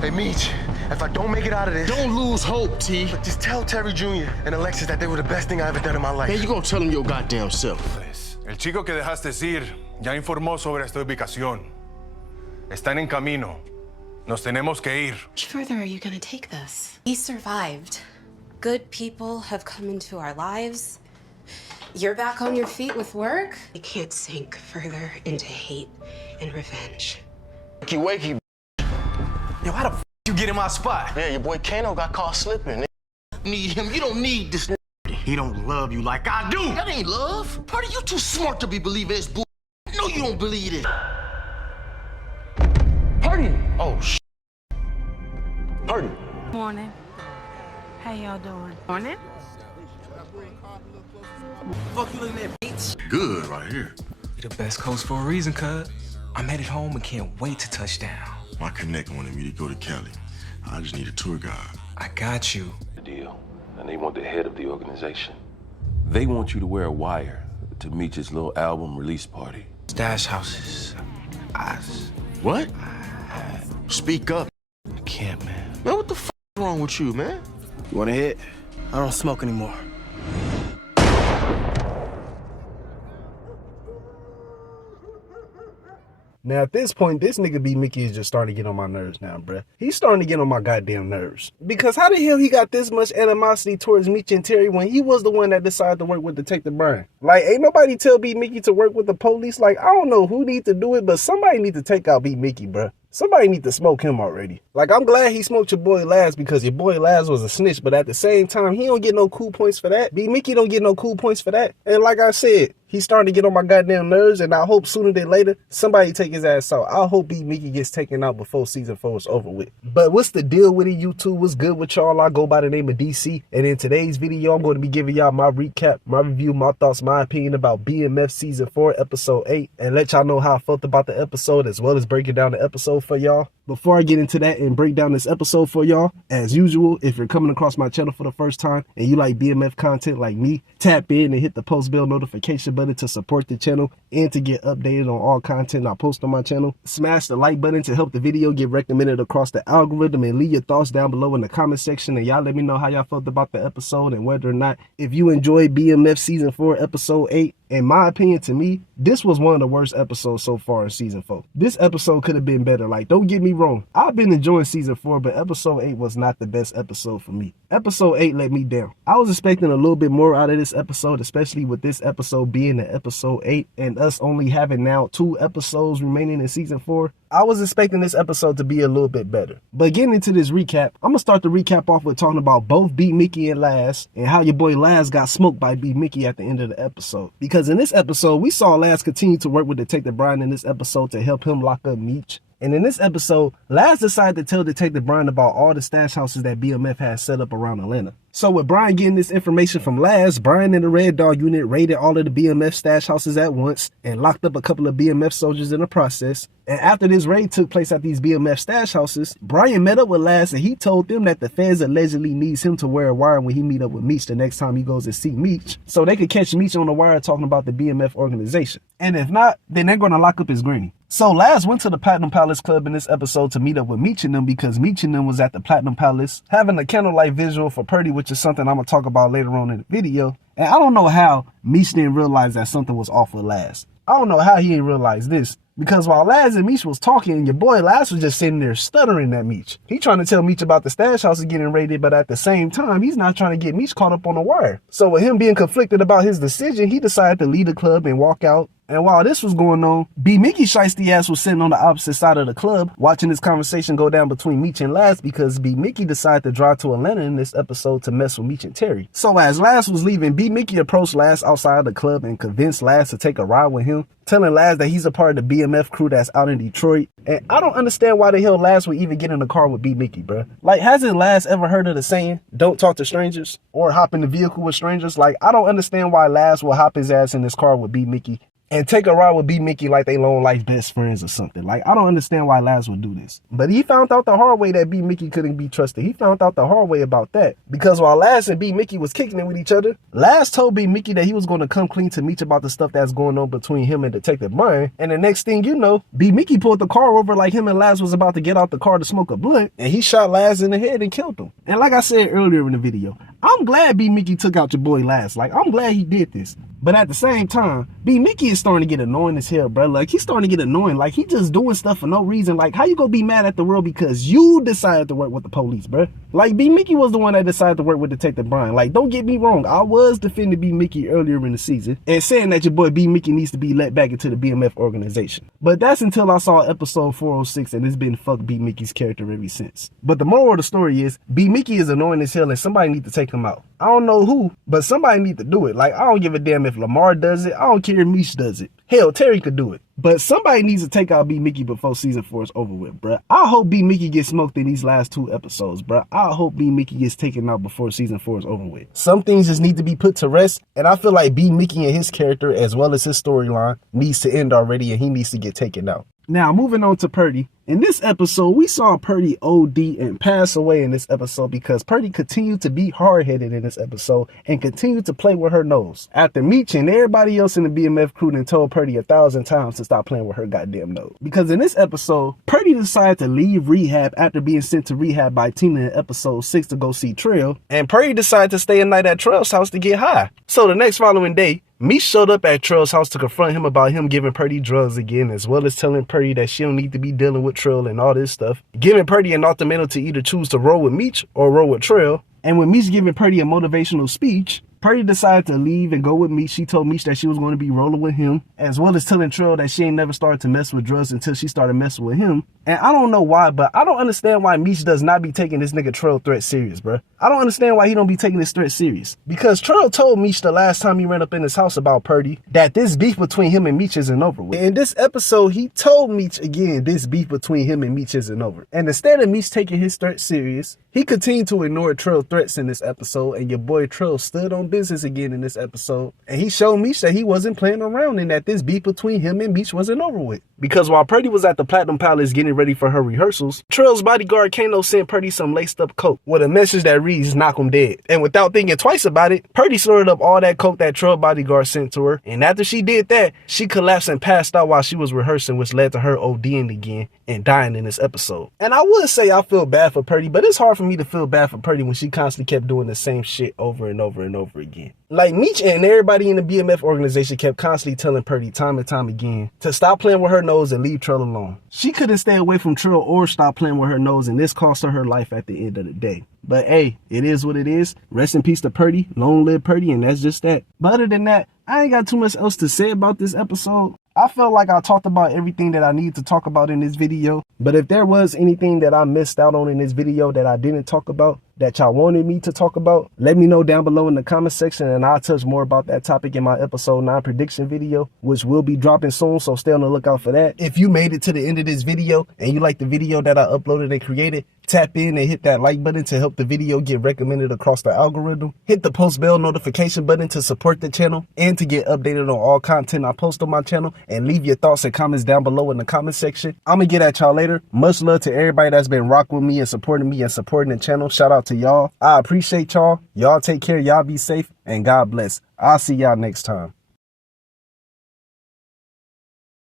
Hey, Meech, if I don't make it out of this... Don't lose hope, T. Just tell Terry Jr. and Alexis that they were the best thing I ever done in my life. Man, you gonna tell them your goddamn self. El chico que dejaste ir ya informó sobre esta ubicación. Están en camino. Nos tenemos que ir. How much further are you gonna take this? We survived. Good people have come into our lives. You're back on your feet with work. I can't sink further into hate and revenge. Wakey. Yo, how the f you get in my spot? Yeah, your boy Kano got caught slipping. Need him. You don't need this. He don't love you like I do. That ain't love. Purdy, you too smart to be believing this bull. No, you don't believe it. Purdy. Oh, sh. Purdy. Morning. How y'all doing? Morning. Fuck you looking at, bitch? Good right here. You're the best coach for a reason, cuz. I'm headed home and can't wait to touch down. My connect wanted me to go to Cali. I just need a tour guide. I got you. The deal, and they want the head of the organization. They want you to wear a wire to Meech's little album release party. Stash houses. Eyes. What? Speak up. I can't, man. Man, what the f is wrong with you, man? You wanna hit? I don't smoke anymore. Now, at this point, this nigga B. Mickey is just starting to get on my nerves now, bruh. He's starting to get on my goddamn nerves. Because how the hell he got this much animosity towards Meech and Terry when he was the one that decided to work with Detective Brian? Like, ain't nobody tell B. Mickey to work with the police. Like, I don't know who need to do it, but somebody need to take out B. Mickey, bruh. Somebody need to smoke him already. Like, I'm glad he smoked your boy Laz because your boy Laz was a snitch, but at the same time, he don't get no cool points for that. B. Mickey don't get no cool points for that. And like I said, he's starting to get on my goddamn nerves, and I hope sooner than later, somebody take his ass out. I hope B. Mickey gets taken out before season 4 is over with. But what's the deal with it, YouTube? What's good with y'all? I go by the name of DC, and in today's video, I'm going to be giving y'all my recap, my review, my thoughts, my opinion about BMF season 4, episode 8, and let y'all know how I felt about the episode, as well as breaking down the episode for y'all. Before I get into that and break down this episode for y'all, as usual, if you're coming across my channel for the first time and you like BMF content like me, tap in and hit the post bell notification button to support the channel and to get updated on all content I post on my channel. Smash the like button to help the video get recommended across the algorithm, and leave your thoughts down below in the comment section, and y'all let me know how y'all felt about the episode and whether or not if you enjoyed BMF season 4 episode 8. In my opinion, to me, this was one of the worst episodes so far in season 4. This episode could have been better. Like, don't get me wrong, I've been enjoying season 4, but episode 8 was not the best episode for me. Episode 8 let me down. I was expecting a little bit more out of this episode, especially with this episode being the episode 8 and us only having now 2 episodes remaining in season 4. I was expecting this episode to be a little bit better. But getting into this recap, I'm gonna start the recap off with talking about both B. Mickey and Laz, and how your boy Laz got smoked by B. Mickey at the end of the episode. Because in this episode, we saw Laz continue to work with Detective Brian in this episode to help him lock up Meech. And in this episode, Laz decided to tell Detective Brian about all the stash houses that BMF has set up around Atlanta. So with Brian getting this information from Laz, Brian and the Red Dog unit raided all of the BMF stash houses at once and locked up a couple of BMF soldiers in the process. And after this raid took place at these BMF stash houses, Brian met up with Laz and he told them that the feds allegedly needs him to wear a wire when he meet up with Meech the next time he goes to see Meech, so they could catch Meech on the wire talking about the BMF organization. And if not, then they're going to lock up his granny. So Laz went to the Platinum Palace Club in this episode to meet up with Meech and them, because Meech and them was at the Platinum Palace having a candlelight visual for Purdy, which is something I'm going to talk about later on in the video. And I don't know how Meech didn't realize that something was off with Laz. I don't know how he didn't realize this, because while Laz and Meech was talking, your boy Laz was just sitting there stuttering at Meech. He trying to tell Meech about the stash houses getting raided, but at the same time, he's not trying to get Meech caught up on the wire. So with him being conflicted about his decision, he decided to leave the club and walk out. And while this was going on, B. Mickey shiesty ass was sitting on the opposite side of the club watching this conversation go down between Meech and Laz, because B. Mickey decided to drive to Atlanta in this episode to mess with Meech and Terry. So as Laz was leaving, B. Mickey approached Laz outside the club and convinced Laz to take a ride with him, telling Laz that he's a part of the BMF crew that's out in Detroit. And I don't understand why the hell Laz would even get in the car with B. Mickey, bruh. Like, hasn't Laz ever heard of the saying, don't talk to strangers, or hop in the vehicle with strangers? Like, I don't understand why Laz will hop his ass in this car with B. Mickey and take a ride with B. Mickey like they long life best friends or something. Like, I don't understand why Laz would do this. But he found out the hard way that B. Mickey couldn't be trusted. He found out the hard way about that. Because while Laz and B. Mickey was kicking it with each other, Laz told B. Mickey that he was going to come clean to Meech about the stuff that's going on between him and Detective Brian. And the next thing you know, B. Mickey pulled the car over like him and Laz was about to get out the car to smoke a blunt, and he shot Laz in the head and killed him. And like I said earlier in the video, I'm glad B. Mickey took out your boy Laz. Like, I'm glad he did this. But at the same time, B. Mickey is starting to get annoying as hell, bro. Like, he's starting to get annoying. Like, he just doing stuff for no reason. Like, how you gonna be mad at the world because you decided to work with the police, bro? Like, B. Mickey was the one that decided to work with Detective Brian. Like, don't get me wrong. I was defending B. Mickey earlier in the season and saying that your boy B. Mickey needs to be let back into the BMF organization. But that's until I saw episode 406, and it's been fuck B. Mickey's character ever since. But the moral of the story is, B. Mickey is annoying as hell and somebody need to take him out. I don't know who, but somebody need to do it. Like, I don't give a damn if Lamar does it. I don't care if Meech does it. Hell, Terry could do it. But somebody needs to take out B. Mickey before season 4 is over with, bruh. I hope B. Mickey gets smoked in these last 2 episodes, bruh. I hope B. Mickey gets taken out before season 4 is over with. Some things just need to be put to rest, and I feel like B. Mickey and his character, as well as his storyline, needs to end already, and he needs to get taken out. Now, moving on to Purdy. In this episode, we saw Purdy OD and pass away in this episode because Purdy continued to be hard-headed in this episode and continued to play with her nose. After Meech and everybody else in the BMF crew then told Purdy 1,000 times to stop playing with her goddamn nose. Because in this episode, Purdy decided to leave rehab after being sent to rehab by Tina in episode 6 to go see Trill, and Purdy decided to stay a night at Trill's house to get high. So the next following day, Meech showed up at Trill's house to confront him about him giving Purdy drugs again, as well as telling Purdy that she don't need to be dealing with Trill and all this stuff, giving Purdy an ultimatum to either choose to roll with Meech or roll with Trill. And when Meech giving Purdy a motivational speech, Purdy decided to leave and go with Meech. She told Meech that she was going to be rolling with him, as well as telling Trill that she ain't never started to mess with drugs until she started messing with him. And I don't know why, but I don't understand why Meech does not be taking this nigga Trill threat serious, bro. I don't understand why he don't be taking this threat serious. Because Trill told Meech the last time he ran up in his house about Purdy that this beef between him and Meech isn't over with. In this episode, he told Meech again this beef between him and Meech isn't over. And instead of Meech taking his threat serious, he continued to ignore Trill threats in this episode, and your boy Trill stood on business again in this episode. And he showed Meech that he wasn't playing around and that this beef between him and Meech wasn't over with. Because while Purdy was at the Platinum Palace getting ready for her rehearsals, Trill's bodyguard Kano sent Purdy some laced up coke with a message that reads, "Knock him dead." And without thinking twice about it, Purdy slurred up all that coke that Trill bodyguard sent to her. And after she did that, she collapsed and passed out while she was rehearsing, which led to her ODing again and dying in this episode. And I would say I feel bad for Purdy, but it's hard for me to feel bad for Purdy when she constantly kept doing the same shit over and over and over again. Like, Meech and everybody in the BMF organization kept constantly telling Purdy time and time again to stop playing with her nose and leave Trill alone. She couldn't stay away from Trill or stop playing with her nose, and this cost her life at the end of the day. But hey, it is what it is. Rest in peace to Purdy. Long live Purdy, and that's just that. But other than that, I ain't got too much else to say about this episode. I felt like I talked about everything that I need to talk about in this video. But if there was anything that I missed out on in this video that I didn't talk about, that y'all wanted me to talk about, let me know down below in the comment section, and I'll touch more about that topic in my episode 9 prediction video, which will be dropping soon, so stay on the lookout for that. If you made it to the end of this video and you like the video that I uploaded and created, tap in and hit that like button to help the video get recommended across the algorithm. Hit the post bell notification button to support the channel and to get updated on all content I post on my channel, and leave your thoughts and comments down below in the comment section. I'm gonna get at y'all later. Much love to everybody that's been rocking with me and supporting the channel. Shout out to y'all. I appreciate y'all. Y'all take care. Y'all be safe, and God bless. I'll see y'all next time.